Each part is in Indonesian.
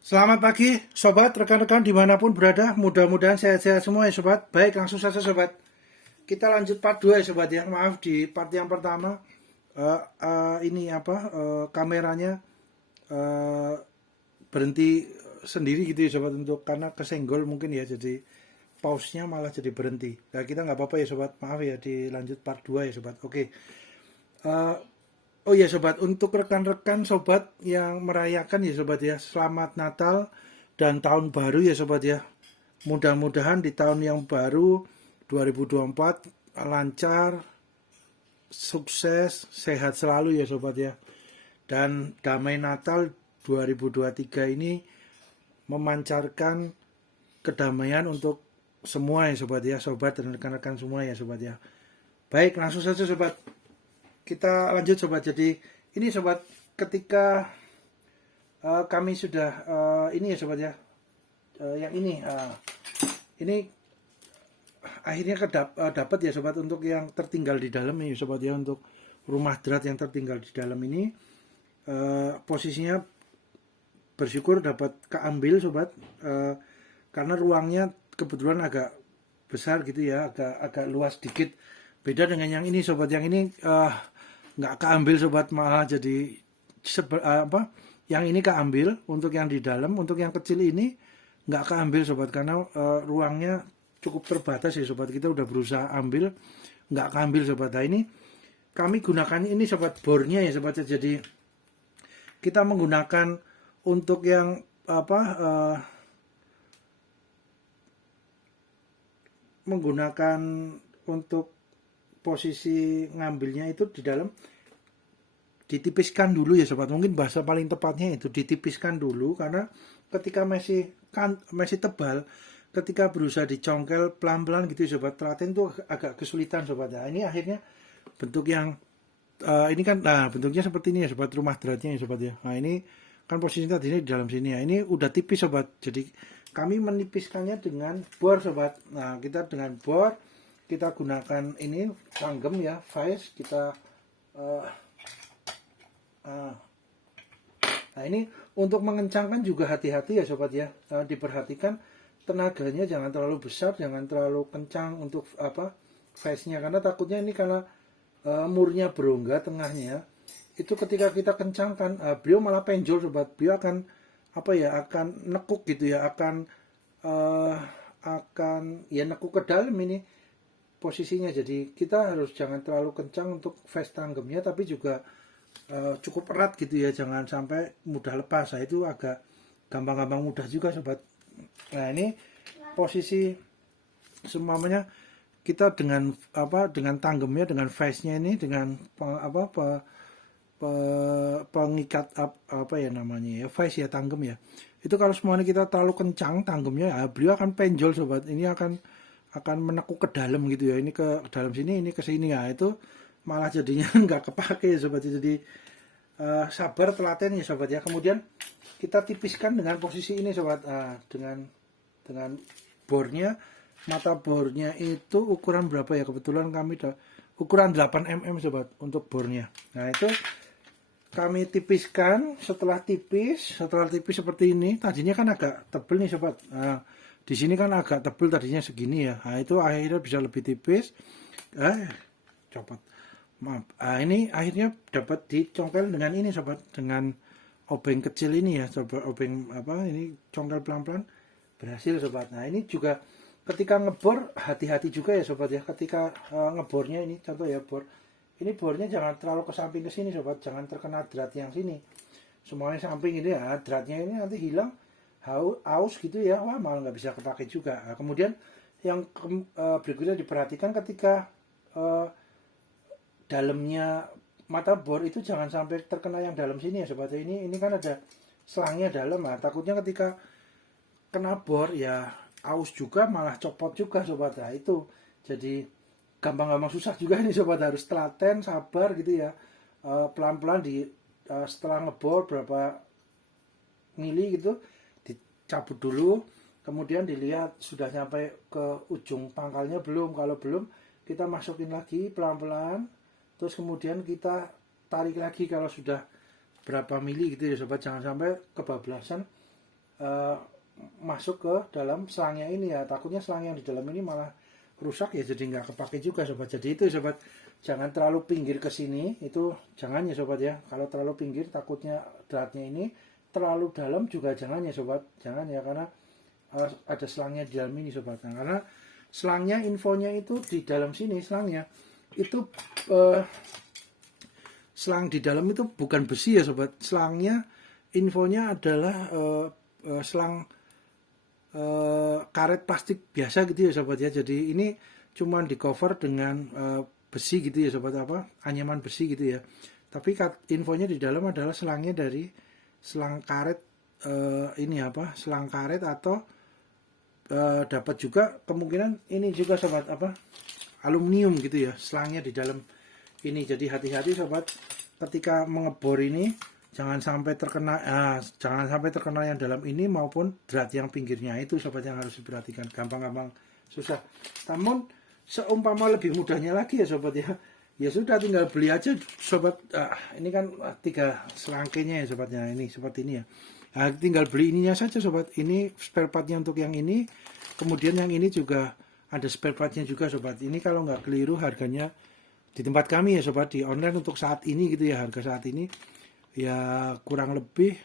Selamat pagi, sobat, rekan-rekan dimanapun berada. Mudah-mudahan sehat-sehat semua ya, sobat. Baik, langsung saja, sobat. Kita lanjut part 2 ya, sobat ya. Maaf, di part yang pertama kameranya eh, berhenti sendiri gitu ya, sobat, untuk karena kesenggol mungkin ya. Jadi pause-nya malah jadi berhenti. Nah, kita nggak apa-apa ya, sobat. Maaf ya, dilanjut part 2 ya, sobat. Oke. Eh, Oh ya sobat, untuk rekan-rekan sobat yang merayakan ya sobat ya, selamat Natal dan tahun baru ya sobat ya. Mudah-mudahan di tahun yang baru 2024 lancar, sukses, sehat selalu ya sobat ya. Dan damai Natal 2023 ini memancarkan kedamaian untuk semua ya sobat ya, sobat dan rekan-rekan semua ya sobat ya. Baik, langsung saja sobat. Kita lanjut sobat. Jadi ini sobat, ketika kami sudah ini ya sobat ya, yang ini akhirnya dapat ya sobat, untuk yang tertinggal di dalam ini sobat ya, untuk rumah drat yang tertinggal di dalam ini posisinya bersyukur dapat keambil sobat, karena ruangnya kebetulan agak besar gitu ya, agak luas dikit, beda dengan yang ini sobat. Yang ini nggak keambil sobat, malah jadi yang ini keambil untuk yang di dalam. Untuk yang kecil ini nggak keambil sobat, karena ruangnya cukup terbatas ya sobat. Kita udah berusaha ambil, nggak keambil sobat. Nah ini kami gunakan ini sobat, bornya ya sobat. Jadi kita menggunakan untuk yang menggunakan untuk posisi ngambilnya itu di dalam, ditipiskan dulu ya sobat. Mungkin bahasa paling tepatnya itu ditipiskan dulu, karena ketika masih tebal, ketika berusaha dicongkel pelan-pelan gitu ya sobat, telaten tuh agak kesulitan sobat. Nah ini akhirnya bentuk yang ini kan, nah bentuknya seperti ini ya sobat, rumah dratnya ya sobat ya. Nah ini kan posisinya tadi di dalam sini ya, ini udah tipis sobat. Jadi kami menipiskannya dengan bor sobat. Nah kita dengan bor, kita gunakan ini tanggem ya, vise. Kita nah ini untuk mengencangkan juga hati-hati ya sobat ya. Diperhatikan tenaganya jangan terlalu besar, jangan terlalu kencang untuk vise-nya, karena takutnya ini karena murnya berongga tengahnya, itu ketika kita kencangkan, beliau malah penjol sobat. Beliau akan akan nekuk gitu ya, akan ya nekuk ke dalam ini posisinya. Jadi kita harus jangan terlalu kencang untuk vise tanggemnya, tapi juga cukup erat gitu ya, jangan sampai mudah lepas. Nah itu agak gampang-gampang mudah juga sobat. Nah ini posisi semuanya kita dengan dengan tanggemnya, dengan vise-nya ini, dengan pengikat vise ya, tanggem ya. Itu kalau semuanya kita terlalu kencang tanggemnya, ya beliau akan penjol sobat. Ini akan menekuk ke dalam gitu ya, ini ke dalam sini, ini ke sini ya. Itu malah jadinya nggak kepake ya sobat. Jadi sabar, telaten ya sobat ya. Kemudian kita tipiskan dengan posisi ini sobat, dengan bornya. Mata bornya itu ukuran berapa ya, kebetulan kami ukuran 8 mm sobat untuk bornya. Nah itu kami tipiskan. Setelah tipis seperti ini, tadinya kan agak tebel nih sobat. Nah di sini kan agak tebel tadinya segini ya. Nah itu akhirnya bisa lebih tipis. Copot, maaf. Ini akhirnya dapat dicongkel dengan ini sobat, dengan obeng kecil ini ya sobat. Obeng ini congkel pelan-pelan, berhasil sobat. Nah ini juga ketika ngebor hati-hati juga ya sobat ya. Ketika ngebornya ini, contoh ya, bor ini, bornya jangan terlalu ke samping ke sini sobat, jangan terkena drat yang sini. Semuanya samping ini ya, dratnya ini nanti hilang, aus gitu ya, wah malah nggak bisa kepake juga. Nah, kemudian yang berikutnya diperhatikan, ketika dalamnya mata bor itu jangan sampai terkena yang dalam sini ya sobat. Ini kan ada selangnya dalam. Nah, takutnya ketika kena bor ya aus juga, malah copot juga sobat. Nah itu jadi gampang-gampang susah juga ini sobat, harus telaten, sabar gitu ya. Pelan-pelan setelah ngebor berapa mili gitu, dicabut dulu, kemudian dilihat sudah sampai ke ujung pangkalnya belum. Kalau belum, kita masukin lagi pelan-pelan, terus kemudian kita tarik lagi kalau sudah berapa mili gitu ya sobat. Jangan sampai kebablasan eh, masuk ke dalam selangnya ini ya. Takutnya selang yang di dalam ini malah rusak ya, jadi nggak kepake juga sobat. Jadi itu sobat, jangan terlalu pinggir ke sini, itu jangan ya sobat ya. Kalau terlalu pinggir takutnya dratnya ini terlalu dalam juga jangan ya sobat, jangan ya, karena ada selangnya di dalam ini sobat. Nah, karena selangnya infonya itu di dalam sini, selangnya itu selang di dalam itu bukan besi ya sobat. Selangnya infonya adalah selang karet plastik biasa gitu ya sobat ya. Jadi ini cuma di cover dengan besi gitu ya sobat, apa anyaman besi gitu ya. Tapi infonya di dalam adalah selangnya dari selang karet, ini apa, selang karet, atau dapat juga kemungkinan ini juga sobat, apa, aluminium gitu ya selangnya di dalam ini. Jadi hati-hati sobat ketika mengebor ini, jangan sampai terkena yang dalam ini maupun drat yang pinggirnya. Itu sobat yang harus diperhatikan. Gampang-gampang susah. Namun seumpama lebih mudahnya lagi ya sobat ya, ya sudah tinggal beli aja sobat. Ini kan 3 selangkainya ya sobatnya, ini seperti ini ya. Nah, tinggal beli ininya saja sobat. Ini spare partnya untuk yang ini, kemudian yang ini juga ada spare partnya juga sobat. Ini kalau nggak keliru harganya di tempat kami ya sobat, di online untuk saat ini gitu ya, harga saat ini ya kurang lebih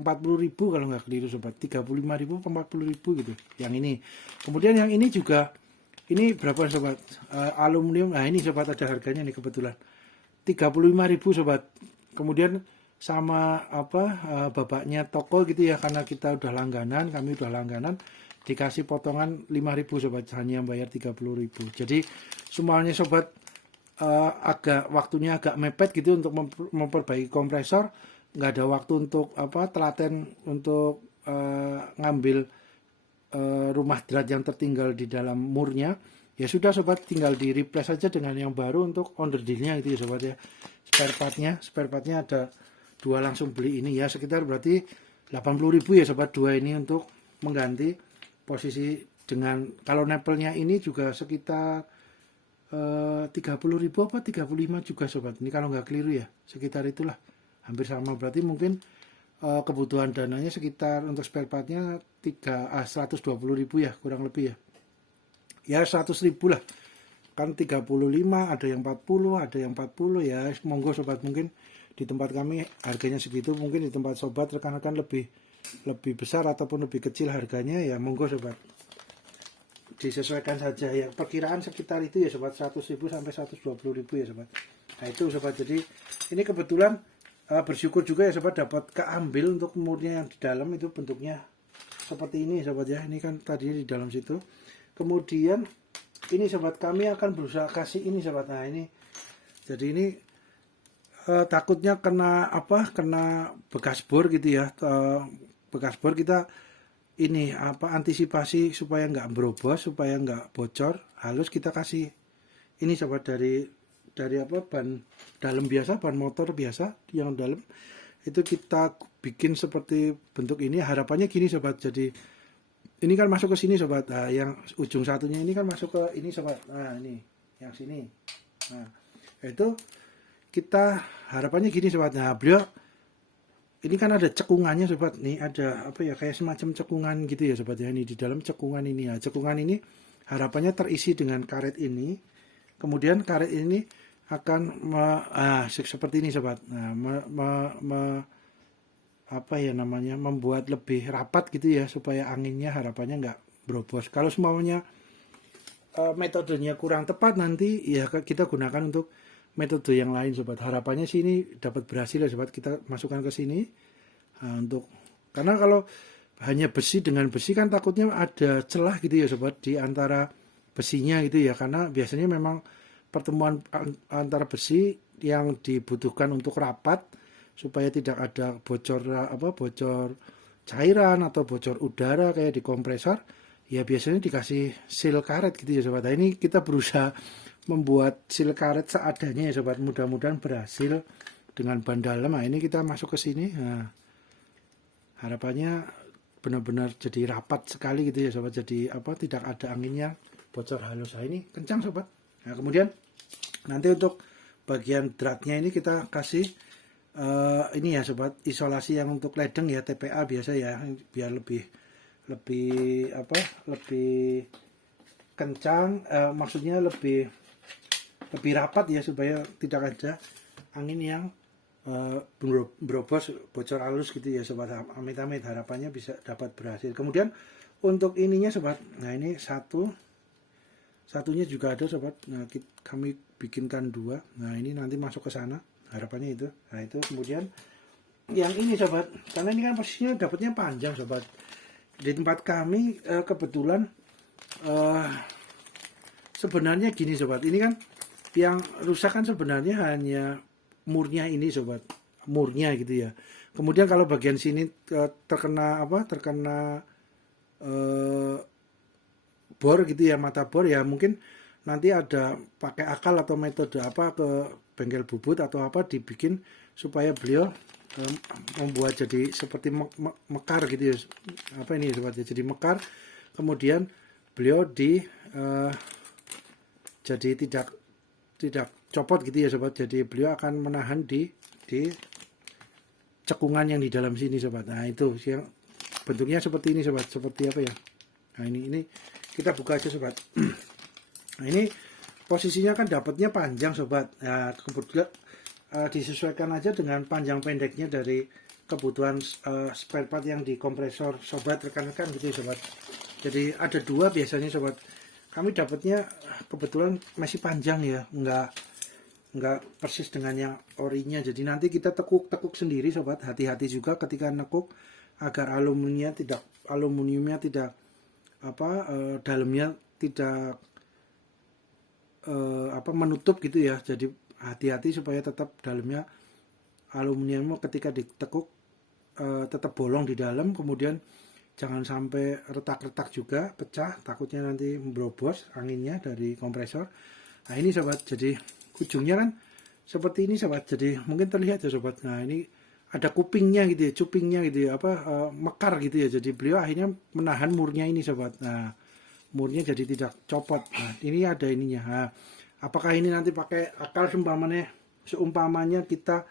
40.000 kalau nggak keliru sobat, 35.000 40.000 gitu yang ini. Kemudian yang ini juga, ini berapa sobat, aluminium. Nah ini sobat ada harganya nih kebetulan 35.000 sobat. Kemudian sama apa, bapaknya toko gitu ya, karena kita udah langganan, kami udah langganan, dikasih potongan 5.000 sobat, hanya bayar 30.000. Jadi semuanya sobat waktunya agak mepet gitu untuk memperbaiki kompresor, nggak ada waktu untuk apa, telaten untuk ngambil rumah drat yang tertinggal di dalam murnya. Ya sudah sobat, tinggal di replace saja dengan yang baru untuk onderdilnya gitu ya sobat ya. Spare partnya ada 2, langsung beli ini ya, sekitar berarti 80.000 ya sobat, 2 ini untuk mengganti posisi. Dengan kalau nepelnya ini juga sekitar 30.000 apa 35 juga sobat, ini kalau nggak keliru ya, sekitar itulah, hampir sama. Berarti mungkin kebutuhan dananya sekitar untuk spare partnya 120.000 ya kurang lebih ya 100.000 lah kan, 35 ada yang 40, ada yang 40 ya. Monggo sobat, mungkin di tempat kami harganya segitu, mungkin di tempat sobat rekan-rekan lebih besar ataupun lebih kecil harganya ya, monggo sobat disesuaikan saja ya. Perkiraan sekitar itu ya sobat, 100.000 sampai 120.000 ya sobat. Nah itu sobat, jadi ini kebetulan bersyukur juga ya sobat dapat keambil untuk murnya yang di dalam itu bentuknya seperti ini sobat ya. Ini kan tadinya di dalam situ. Kemudian ini sobat, kami akan berusaha kasih ini sobat. Nah ini jadi ini takutnya kena bekas bor gitu ya. Bekas bor kita ini antisipasi supaya nggak berobos, supaya nggak bocor halus, kita kasih ini sobat, dari ban dalam biasa, ban motor biasa yang dalam itu kita bikin seperti bentuk ini. Harapannya gini sobat, jadi ini kan masuk ke sini sobat. Nah, yang ujung satunya ini kan masuk ke ini sobat. Nah ini yang sini. Nah itu kita harapannya gini sobat. Nah beliau ini kan ada cekungannya sobat, nih ada kayak semacam cekungan gitu ya sobat ya. Ini di dalam cekungan ini ya, cekungan ini harapannya terisi dengan karet ini. Kemudian karet ini akan seperti ini sobat. Nah membuat lebih rapat gitu ya, supaya anginnya harapannya nggak berobos. Kalau semuanya metodenya kurang tepat, nanti ya kita gunakan untuk metode yang lain sobat. Harapannya sih ini dapat berhasil ya sobat, kita masukkan ke sini. Nah, karena kalau hanya besi dengan besi kan takutnya ada celah gitu ya sobat di antara besinya gitu ya, karena biasanya memang pertemuan antara besi yang dibutuhkan untuk rapat supaya tidak ada bocor cairan atau bocor udara kayak di kompresor ya, biasanya dikasih seal karet gitu ya sobat. Nah, ini kita berusaha membuat seal karet seadanya ya sobat, mudah-mudahan berhasil dengan ban dalam. Nah ini kita masuk ke sini. Nah, harapannya benar-benar jadi rapat sekali gitu ya sobat, jadi tidak ada anginnya bocor halus. Nah ini kencang sobat. Nah kemudian nanti untuk bagian dratnya ini kita kasih ini ya sobat, isolasi yang untuk ledeng ya, TPA biasa ya, biar lebih lebih apa lebih kencang, maksudnya lebih lebih rapat ya, supaya tidak ada angin yang berobos, bocor halus gitu ya sobat. Amit-amit, harapannya bisa dapat berhasil. Kemudian untuk ininya sobat, nah ini satunya juga ada sobat. Nah kami bikinkan dua, nah ini nanti masuk ke sana, harapannya itu. Nah itu kemudian yang ini sobat, karena ini kan posisinya dapatnya panjang sobat. Di tempat kami kebetulan sebenarnya gini sobat, ini kan yang rusak kan sebenarnya hanya murnya ini sobat, murnya gitu ya. Kemudian kalau bagian sini terkena apa, terkena eh, bor gitu ya, mata bor ya, mungkin nanti ada pakai akal atau metode apa ke bengkel bubut atau apa, dibikin supaya beliau eh, membuat jadi seperti mekar gitu ya, apa ini sobat ya, jadi mekar. Kemudian beliau eh, jadi tidak copot gitu ya sobat, jadi beliau akan menahan di cekungan yang di dalam sini sobat. Nah itu yang bentuknya seperti ini sobat, seperti apa ya. Nah ini kita buka aja sobat. Nah ini posisinya kan dapatnya panjang sobat. Nah kebetulan disesuaikan aja dengan panjang pendeknya dari kebutuhan spare part yang di kompresor sobat, rekan-rekan gitu ya sobat. Jadi ada dua biasanya sobat. Kami dapatnya kebetulan masih panjang ya, nggak persis dengan yang orinya. Jadi nanti kita tekuk sendiri sobat. Hati-hati juga ketika nekuk agar aluminiumnya tidak apa dalamnya tidak apa menutup gitu ya. Jadi hati-hati supaya tetap dalamnya aluminium ketika ditekuk tetap bolong di dalam, kemudian jangan sampai retak-retak juga, pecah, takutnya nanti berobos anginnya dari kompresor. Nah ini sobat, jadi ujungnya kan seperti ini sobat, jadi mungkin terlihat ya sobat. Nah ini ada kupingnya gitu ya, cupingnya gitu ya, apa mekar gitu ya, jadi beliau akhirnya menahan murnya ini sobat. Nah murnya jadi tidak copot. Nah ini ada ininya. Nah, apakah ini nanti pakai akal seumpamanya kita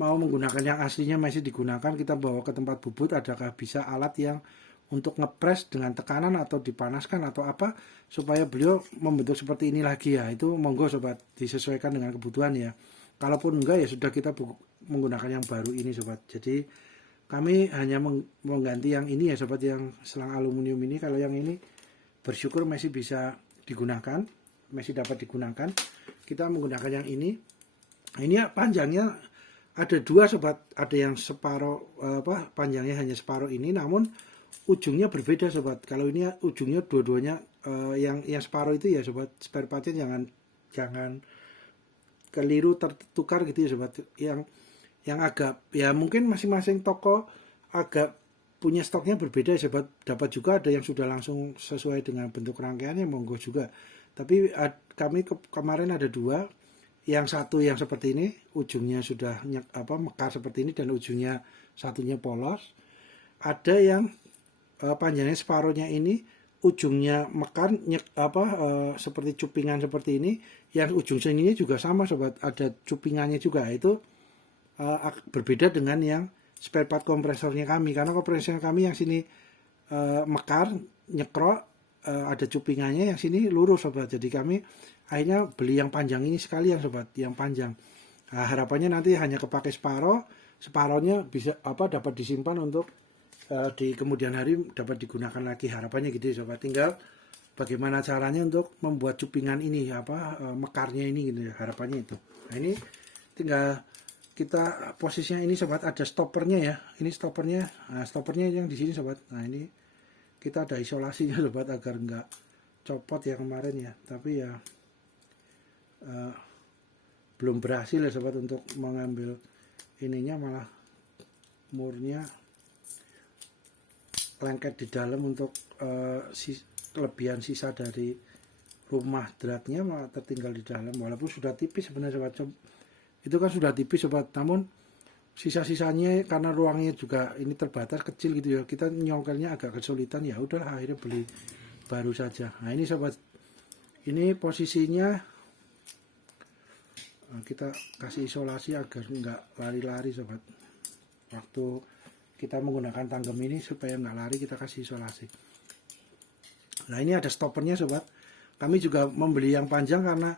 mau menggunakan yang aslinya masih digunakan, kita bawa ke tempat bubut, adakah bisa alat yang untuk ngepres dengan tekanan atau dipanaskan atau apa supaya beliau membentuk seperti ini lagi ya. Itu monggo sobat, disesuaikan dengan kebutuhan ya. Kalaupun enggak ya sudah, kita menggunakan yang baru ini sobat. Jadi kami hanya mengganti yang ini ya sobat, yang selang aluminium ini. Kalau yang ini bersyukur masih bisa digunakan, masih dapat digunakan, kita menggunakan yang ini. Ini ya panjangnya ada dua sobat, ada yang separuh apa panjangnya hanya separuh ini, namun ujungnya berbeda sobat. Kalau ini ujungnya dua-duanya yang separuh itu ya sobat, spare partnya jangan keliru tertukar gitu ya sobat. Yang agak ya mungkin masing-masing toko agak punya stoknya berbeda ya sobat. Dapat juga ada yang sudah langsung sesuai dengan bentuk rangkaiannya, monggo juga. Tapi kami kemarin ada dua, yang satu yang seperti ini, ujungnya sudah mekar seperti ini dan ujungnya satunya polos. Ada yang panjangnya separuhnya ini, ujungnya mekar seperti cupingan seperti ini. Yang ujung sininya juga sama sobat, ada cupingannya juga. Itu berbeda dengan yang spare part kompresornya kami, karena kompresornya kami yang sini mekar nyekrok, ada cupingannya, yang sini lurus sobat. Jadi kami akhirnya beli yang panjang ini sekalian sobat, yang panjang. Nah, harapannya nanti hanya kepake separohnya bisa dapat disimpan untuk di kemudian hari dapat digunakan lagi, harapannya gitu ya sobat. Tinggal bagaimana caranya untuk membuat cupingan ini mekarnya ini gitu ya, harapannya itu. Nah ini tinggal kita posisinya ini sobat, ada stoppernya ya. Ini stoppernya, nah stoppernya yang di sini sobat. Nah ini kita ada isolasinya sobat agar enggak copot ya kemarin ya. Tapi ya belum berhasil ya sobat untuk mengambil ininya, malah murnya lengket di dalam untuk kelebihan sisa dari rumah dratnya malah tertinggal di dalam, walaupun sudah tipis sebenarnya sobat. Itu kan sudah tipis sobat, namun sisa-sisanya karena ruangnya juga ini terbatas kecil gitu ya, kita nyongkelnya agak kesulitan, ya udah akhirnya beli baru saja. Nah ini sobat, ini posisinya kita kasih isolasi agar nggak lari-lari sobat. Waktu kita menggunakan tanggem ini supaya nggak lari, kita kasih isolasi. Nah ini ada stoppernya sobat. Kami juga membeli yang panjang karena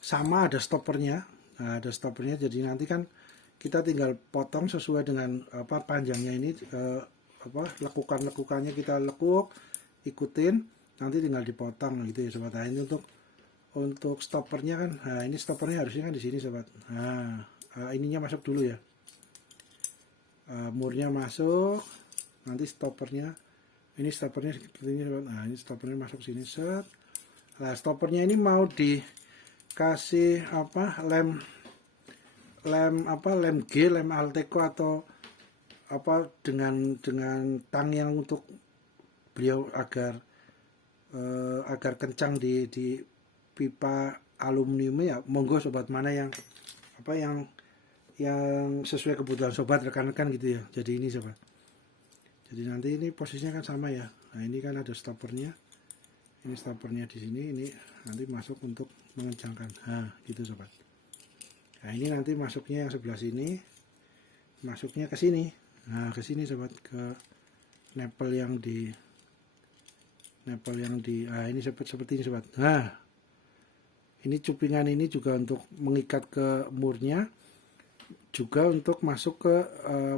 sama ada stoppernya. Nah, ada stoppernya, jadi nanti kan kita tinggal potong sesuai dengan panjangnya ini, lekukannya kita lekuk, ikutin, nanti tinggal dipotong gitu ya sobat. Nah ini untuk stoppernya kan, nah ini stoppernya harusnya kan di sini sobat. Nah ininya masuk dulu ya, murnya masuk, nanti stoppernya, ini stoppernya seperti ini sobat. Nah ini stoppernya masuk sini set. Nah stoppernya ini mau dikasih lem G, lem Alteco atau dengan tang yang untuk beliau agar kencang di pipa aluminium ya. Monggo sobat, mana yang sesuai kebutuhan sobat, rekan-rekan gitu ya. Jadi ini sobat, jadi nanti ini posisinya kan sama ya. Nah ini kan ada stoppernya, ini stoppernya di sini, ini nanti masuk untuk mengencangkan. Nah gitu sobat. Nah ini nanti masuknya yang sebelah sini, masuknya ke sini. Nah ke sini sobat, ke nepel yang di nah ini seperti ini sobat. Nah ini cupingan ini juga untuk mengikat ke murnya, juga untuk masuk ke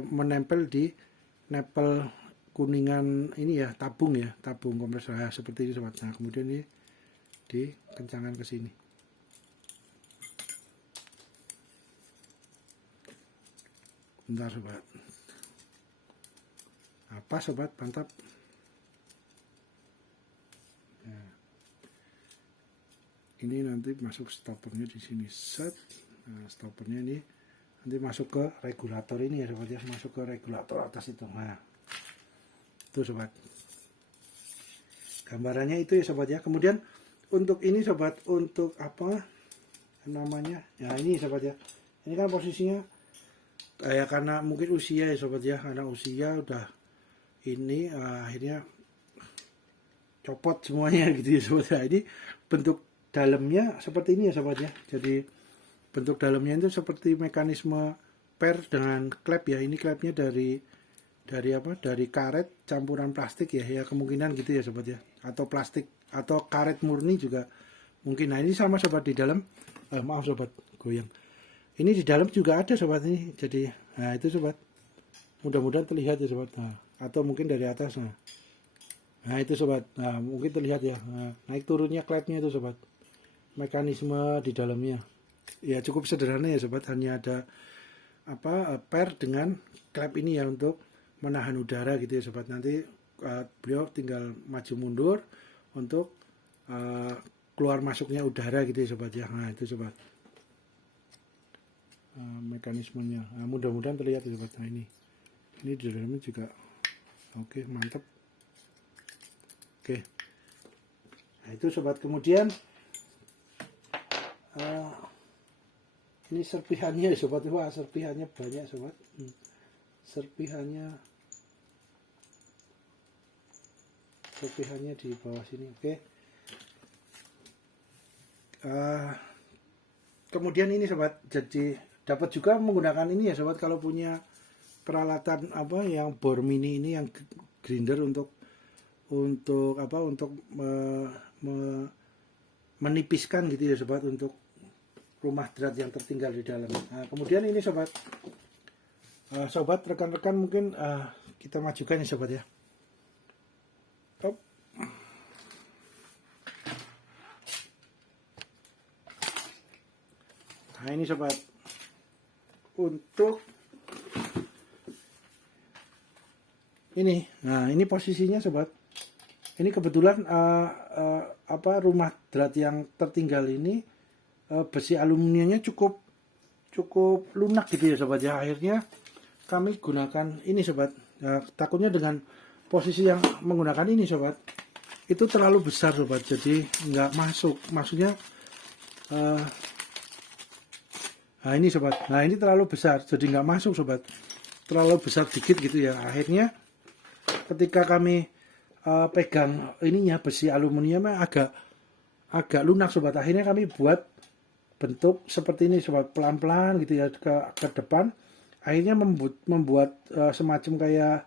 menempel di nepel kuningan ini ya, tabung kompresor. Nah, seperti ini sobat. Nah kemudian ini dikencangkan ke sini. Bentar sobat. Apa sobat, mantap. Nah, ini nanti masuk stoppernya di sini set. Nah stoppernya ini nanti masuk ke regulator ini ya sobat ya, masuk ke regulator atas itu. Nah itu sobat, gambarannya itu ya sobat ya. Kemudian untuk ini sobat, untuk apa namanya ya, ini sobat ya, ini kan posisinya kayak karena mungkin usia ya sobat ya, karena usia udah ini akhirnya copot semuanya gitu ya sobat ya. Ini bentuk dalamnya seperti ini ya sobat ya. Jadi bentuk dalamnya itu seperti mekanisme per dengan klep ya. Ini klepnya dari karet campuran plastik ya kemungkinan gitu ya sobat ya, atau plastik atau karet murni juga mungkin. Nah ini sama sobat, di dalam maaf sobat goyang, ini di dalam juga ada sobat ini. Jadi nah itu sobat, mudah-mudahan terlihat ya sobat. Nah, atau mungkin dari atas. Nah itu sobat, nah mungkin terlihat ya. Nah, naik turunnya klepnya itu sobat, mekanisme di dalamnya ya cukup sederhana ya sobat. Hanya ada per dengan klep ini ya untuk menahan udara gitu ya sobat. Nanti beliau tinggal maju mundur untuk keluar masuknya udara gitu ya sobat ya. Nah itu sobat mekanismenya. Nah, mudah-mudahan terlihat ya sobat. Nah ini di dalamnya juga oke, mantap. Oke, nah itu sobat. Kemudian ini serpihannya ya sobat. Wah serpihannya banyak sobat. Serpihannya di bawah sini. Oke. Kemudian ini sobat, jadi dapat juga menggunakan ini ya sobat, kalau punya peralatan yang bor mini ini, yang grinder untuk menipiskan gitu ya sobat, untuk rumah drat yang tertinggal di dalam. Nah, kemudian ini sobat, rekan-rekan mungkin kita majukan ya sobat ya. Nah ini sobat, untuk ini, nah ini posisinya sobat. Ini kebetulan rumah drat yang tertinggal ini besi aluminiumnya cukup lunak gitu ya sobat ya. Akhirnya kami gunakan ini sobat. Nah, takutnya dengan posisi yang menggunakan ini sobat, itu terlalu besar sobat, jadi nggak masuk. Maksudnya nah ini sobat, nah ini terlalu besar, jadi nggak masuk sobat, terlalu besar dikit gitu ya. Akhirnya ketika kami pegang ininya, besi aluminiumnya agak lunak sobat. Akhirnya kami buat bentuk seperti ini sobat, pelan-pelan gitu ya ke depan, akhirnya membuat semacam kayak